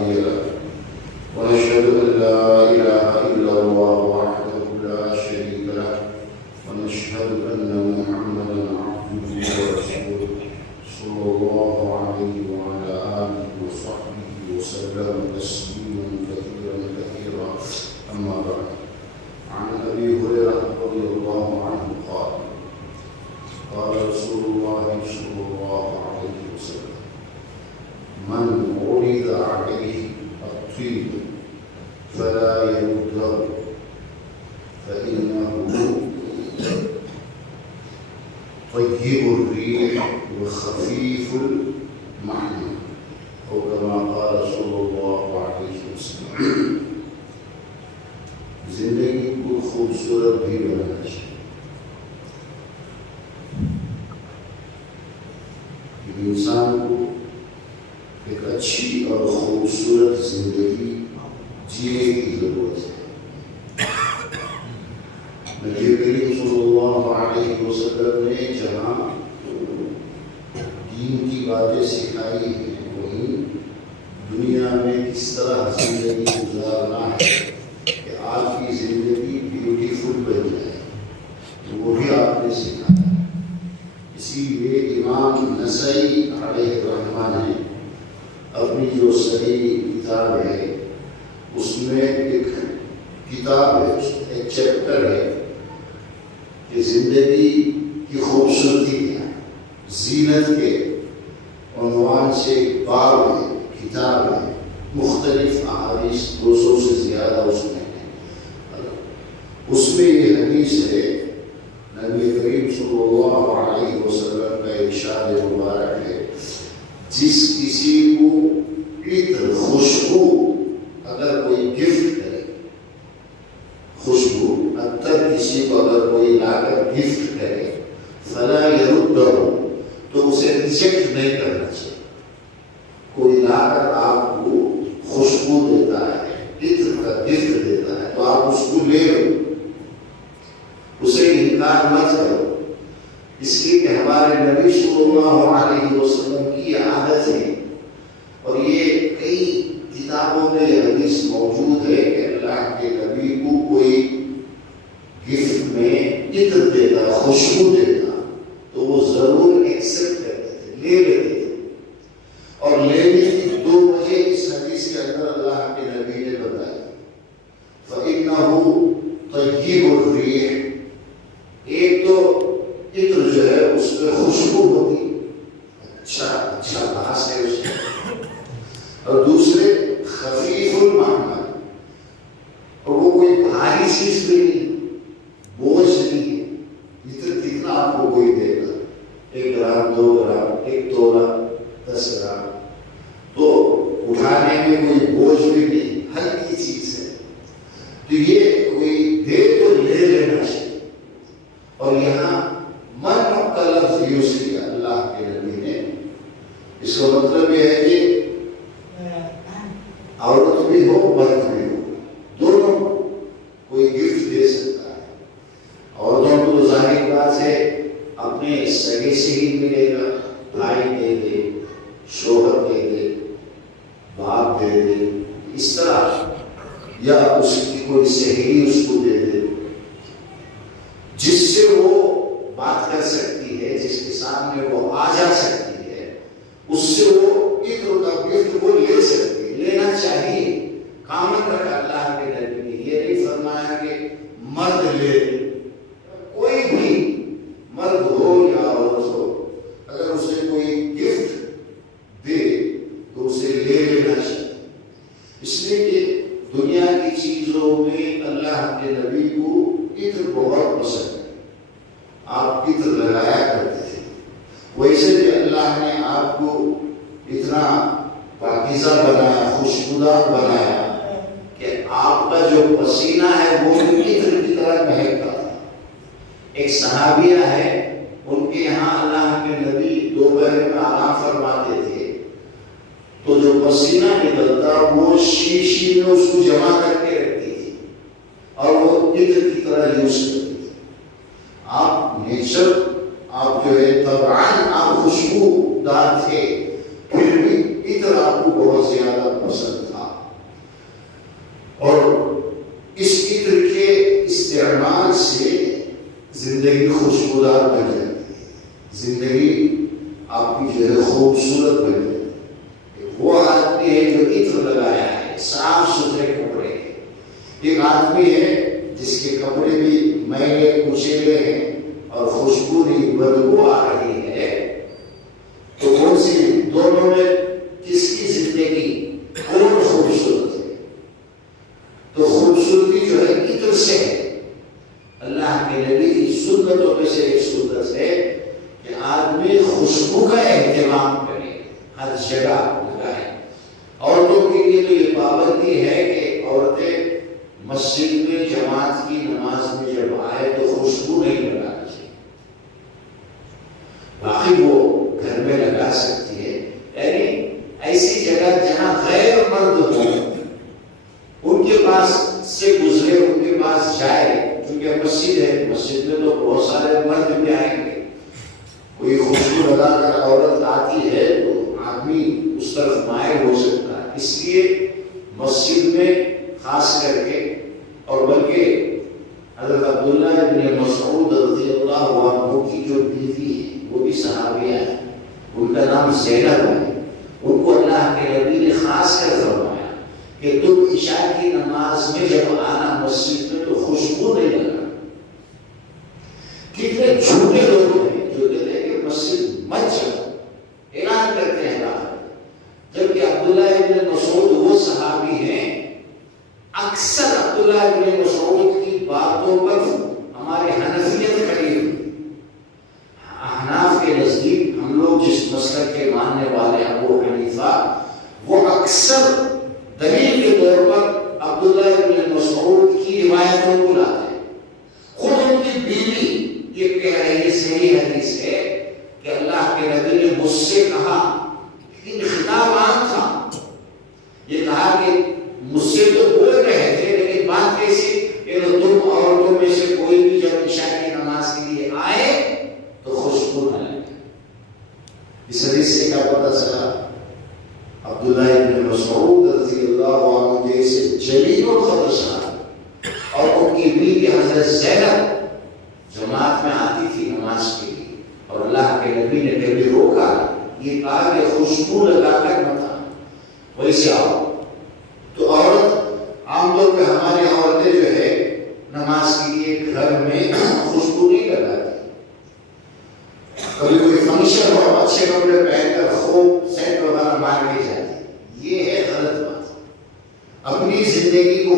هادي له ونشهد أن لا إله إلا الله وحده لا شريك له ونشهد أن محمدا عبده ورسوله صلى الله عليه وعلى آله وصحبه وسلم تسليما كثيرا أما بعد. عن أبي هريرة رضي الله عنه قال قال رسول الله صلى الله عليه وسلم من عرض عليه الطيب فلا يرده فإنه طيب الريح وخفيف المعنى أو كما قال صلى الله عليه وسلم. زندگی کو خوبصورت بھی بنانا چاہیے. انسان کو ایک اچھی اور خوبصورت زندگی جینے کی ضرورت ہے. نبی کریم صلی اللہ علیہ وسلم نے جہاں دین کی باتیں سکھائی ہیں وہیں دنیا میں کس طرح زندگی گزارنا ہے کہ آپ کی زندگی بیوٹیفل بن جائے تو وہ بھی آپ نے سکھایا. اسی لیے امام نسائی علیہ الرحمہ نے اپنی جو صحیح کتاب ہے اس میں ایک کتاب ہے, ایک چیپٹر ہے کہ زندگی کی خوبصورتی کیا ہے. زینت کے عنوان سے باب ہے, کتاب ہے, مختلف احادیث 200 سے زیادہ اس میں ہے. اس میں یہ حدیث ہے نبی کریم صلی اللہ علیہ وسلم کا ارشاد مبارک ہے جس کسی کو عطر خوشبو اگر کوئی گفٹ کرے, خوشبو عطر کسی کو اگر کوئی لا کر گفٹ کرے فلا یردہ تو اسے ریجیکٹ نہیں کرنا چاہیے. کوئی لا کر آپ کو خوشبو دیتا ہے, عطر کا گفٹ دیتا ہے تو آپ اس کو لے لو, اسے انکار مت کرو. اس لیے کہ ہمارے نبی صلی اللہ علیہ وسلم کی عادت ہے اور یہ کئی کتابوں میں یہ حدیث موجود ہے کہ اللہ کے نبی کو کوئی گفٹ میں عطر دیتا, خوشبو دیتا تو وہ ضرور ایکسپٹ کرتے تھے, لے لیتے تھے. اور لینے کی 2 وجہ اس حدیث کے اندر اللہ کے نبی نے بتائی. فَإِنَّهُ طَيِّبُ الرِّيحِ, ایک تو عطر جو ہے اس میں خوشبو ہوتی, اچھا بحث ہے اس میں, اور دوسرے خفیف المعنی, اور وہ کوئی بھاری چیز بھی نہیں, بوجھ نہیں ہے. عطر کتنا آپ کو کوئی دے گا, 1 گرام 2 گرام 1 تولا 10 گرام, تو اٹھانے میں کوئی بوجھ بھی نہیں, ہلکی چیز ہے. تو یہ کوئی دے تو لے لینا چاہیے. اور یہاں من کا لفظ یوز کیا اللہ کے نبی نے. اس کا مطلب یہ ہے کہ عورت بھی ہو مرد بھی ہو, دونوں کوئی گفٹ دے سکتا ہے. عورتوں کو تو ظاہر بات ہے اپنے سگے سے ہی ملے گا, بھائی دے دے, شوہر دے دے, باپ دے دے, اس طرح, یا اس کی کوئی سہیلی اس کو دے دے جس سے وہ بات کر سکتی ہے, جس کے سامنے وہ آ جا سکتی ہے, اس سے وہ عطر کا گفٹ وہ لے سکتی ہے. لینا چاہیے, کامن رکھا اللہ کے نبی نے. یہ نہیں فرمایا کہ مرد لے, کوئی بھی مرد ہو یا عورت ہو اگر اسے کوئی گفٹ دے تو اسے لے لینا چاہیے. اس لیے کہ دنیا کی چیزوں میں اللہ کے نبی کو عطر بہت پسند ہے. آپ عطر لگایا کرتے تھے. ویسے بھی اللہ نے آپ کو اتنا پاکیزہ بنایا, خوشبودار بنایا کہ آپ کا جو پسینہ ہے وہ عطر کی طرح مہکتا تھا. ایک صحابیہ ہے, ان کے یہاں اللہ کے نبی دوپہر میں آرام فرماتے تھے تو جو پسینہ نکلتا وہ شیشی میں اس کو جمع کر کے رکھتی تھی اور وہ عطر کی طرح یوز کرتی تھی. آپ نیچر, آپ جو ہے طبعاً آپ خوشبو دار تھے, پھر بھی عطر آپ کو بہت زیادہ پسند تھا. استعمال سے زندگی خوشبودار بن جاتی ہے، زندگی آپ کی جو ہے خوبصورت بن جاتی ہے۔ وہ آدمی ہے جو عطر لگایا ہے، صاف ستھرے کپڑے ہیں۔ ایک آدمی ہے جس کے کپڑے بھی میلے کچیلے ہیں اور خوشبو نہیں، بدبو آ رہی ہے، تو کون سی دونوں میں کس کی زندگی کون خوبصورت ہے؟ تو خوبصورتی جو ہے عطر سے ہے۔ اللہ کے نبی کی سنتوں میں سے ایک سنت ہے کہ آدمی خوشبو کا اہتمام کرے، ہر جگہ لگائے۔ عورتوں کے لیے تو یہ پابندی ہے کہ عورتیں مسجد میں جماعت کی نماز میں جب آئے تو خوشبو نہیں لگانا چاہیے، باقی وہ گھر میں لگا سکتی ہے، یعنی ایسی جگہ جہاں غیر مرد ہو، ان کے پاس سے گزرے، ان کے پاس جائے، کیونکہ مسجد ہے، مسجد میں تو بہت سارے مرد بھی آئیں گے، کوئی خوشبو لگا کر عورت آتی ہے تو آدمی اس طرف مائل ہو سکتا ہے۔ اس لیے مسجد میں خاص کر کے، اور بلکہ حضرت عبداللہ ابن مسعود رضی اللہ عنہ کی جو بیوی ہے وہ بھی صحابیہ ہے، ان کا نام زینب ہے، ان کو اللہ کے نبی نے خاص کر فرمایا کہ تم عشاء کی نماز میں جب آنا مسجد میں تو خوشبو نہیں لگا۔ کتنے جھوٹے لوگ ہیں جو کہتے ہیں کہ مسجد مت جاؤ، اعلان کرتے ہیں باہر، جبکہ عبداللہ ابن مسعود وہ صحابی ہیں، اکثر عبداللہ ابن مسعود کی باتوں پر ہمارے حنفیت کھڑی ہوئی۔ احناف کے نزدیک ہم لوگ جس مسلک کے ماننے والے ابو حنیفہ، وہ اکثر دلیل کے طور پر عبداللہ ابن مسعود کی روایتوں کو لاتے ہیں۔ خود ان کی بیوی یہ کہہ رہی ہے، صحیح حدیث ہے کہ اللہ کے نبی نے مجھ سے کہا، لیکن خطاب عام تھا، یہ کہا کہ مجھ سے تو بول رہے تھے لیکن بات کیسی کہ تم عورتوں میں سے کوئی بھی جب عشاء کی نماز کے لیے آئے تو خوشبو نہ لگے۔ اس حدیث سے کیا پتہ چلا؟ عبداللہ ابن مسعود رضی اللہ عنہ جیسے جلیل القدر صحابی اور ان کی بیوی حضرت زینب جماعت میں آتی تھی نماز کے لیے، اور اللہ کے نبی نے کبھی روکا، یہ کہا کہ خوشبو لگا کر مت آنا، ویسے آؤ۔ تو عورت عام طور پہ ہماری عورتیں جو ہے نماز کے لیے گھر میں خوشبو نہیں لگاتی، کبھی کوئی فنکشن ہو اچھے کپڑے پہن کر خوب سینٹ وغیرہ مار کے جاتی، یہ ہے غلط بات۔ اپنی زندگی کو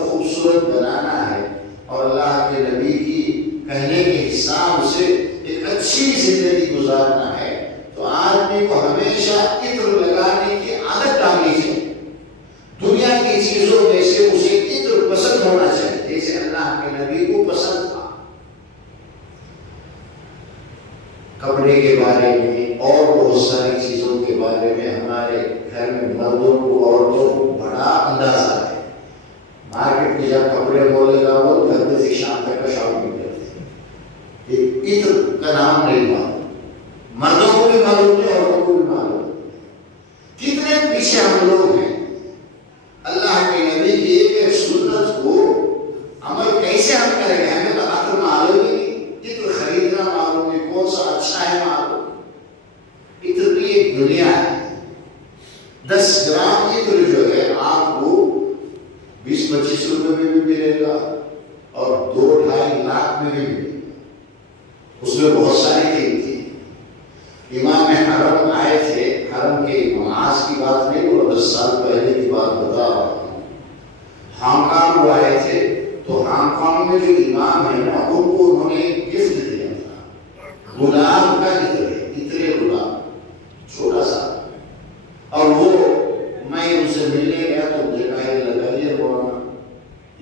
خوبصورت بنانا ہے اور اللہ کے نبی کی کہنے کے حساب سے ایک اچھی زندگی گزارنا ہے، تو آدمی کو ہمیشہ عطر لگانے کی عادت ڈالنی چاہیے۔ دنیا کی چیزوں میں سے اسے عطر پسند ہونا چاہیے جیسے اللہ کے نبی کو پسند تھا۔ کپڑے کے بارے میں اور بہت ساری چیزوں کے بارے میں ہمارے گھر میں مردوں کو عورتوں کو بڑا اندازہ ہے۔ مارکیٹ میں جب کپڑے بولے گا وہ گھر سے شام تک کا شاپنگ کرتے ہیں، عطر کا نام نہیں معلوم، مردوں کو بھی معلوم ہے عورتوں کو بھی معلوم ہے۔ کتنے پیچھے ہم لوگ ہیں اللہ کے نبی کی ایک سنت کو عمل کیسے ہم کریں گے؟ ہمیں تو عطر معلوم ہی نہیں، عطر خریدنا معلوم نہیں، کون سا اچھا ہے معلوم۔ عطر بھی ایک دنیا ہے، 10 گرام عطر جو ہے آپ کو 20-25 روپے میں بھی ملے گا اور 2-2.5 لاکھ میں بھی ملے گا، اس میں بہت ساری قیمتیں ہیں۔ امام حرم آئے تھے، حرم کے معاذ کی بات نہیں، وہ 10 سال پہلے کی بات بتا رہا ہوں۔ ہانگ کانگ وہ آئے تھے تو ہانگ کانگ میں جو امام ہے نا، ان کو انہوں نے ایک گفٹ دیا تھا، گلاب کا عطر ہے، عطر گلاب چھوٹا سا، اور وہ میں ان سے ملنے گیا تو دیکھا یہ لگائیے مولانا،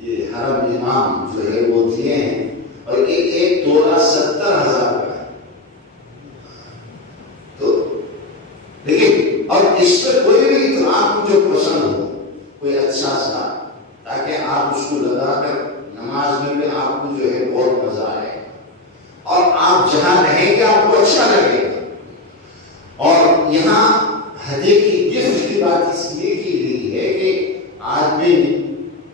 یہ حرم امام جو ہے وہ دیے ہیں، اور ایک تولا 70,000 کا ہے۔ تو لیکن اور اس پہ کوئی بھی عطر آپ کو جو پسند ہو، کوئی اچھا سا، تاکہ آپ اس کو لگا کر نماز میں بھی آپ کو جو ہے بہت مزہ آئے اور آپ جہاں رہیں گے آپ کو اچھا لگے گا۔ اور یہاں ہدیے کی گفٹ کی بات اس لیے کی گئی ہے کہ آدمی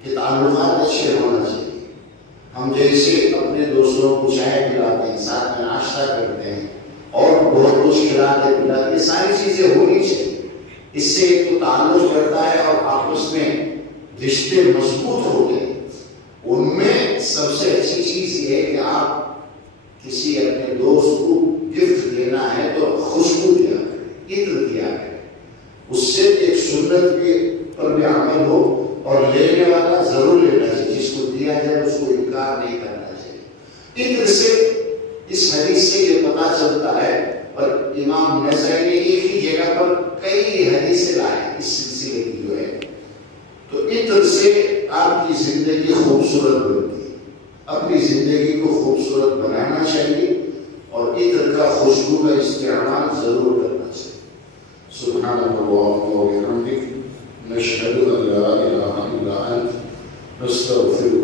کے تعلقات اچھے ہونا چاہیے۔ ہم جیسے اپنے دوستوں کو چائے پلاتے ہیں، ساتھ میں ناشتہ کرتے ہیں اور بہت کچھ کھلاتے پلاتے، یہ ساری چیزیں ہونی چاہیے. اس سے ایک تو تعلق بڑھتا ہے اور آپس میں رشتے مضبوط ہوتے ہیں. ان میں سب سے اچھی چیز یہ ہے کہ آپ کسی اپنے دوست کو گفٹ دینا ہے تو خوشبو دیا کریں، عطر دیا کریں. اس سے ایک سنت کے پر بھی عمل ہو اور لینے والا ضرور لینا چاہیے، جس کو دیا جائے اس کو انکار نہیں کرنا چاہیے. عطر سے اس حدیث سے یہ پتہ چلتا ہے، اور امام نسائی نے ایک ہی جگہ پر کئی حدیثیں لائے اس سلسلے کی جو ہے. تو عطر سے آپ کی زندگی خوبصورت بنتی ہے. اپنی زندگی کو خوبصورت بنانا چاہیے اور عطر کا خوشبو کا استعمال ضرور کرنا چاہیے. سبحانك اللهم وبحمدك نشهد ان لا اله الا انت نستغفرك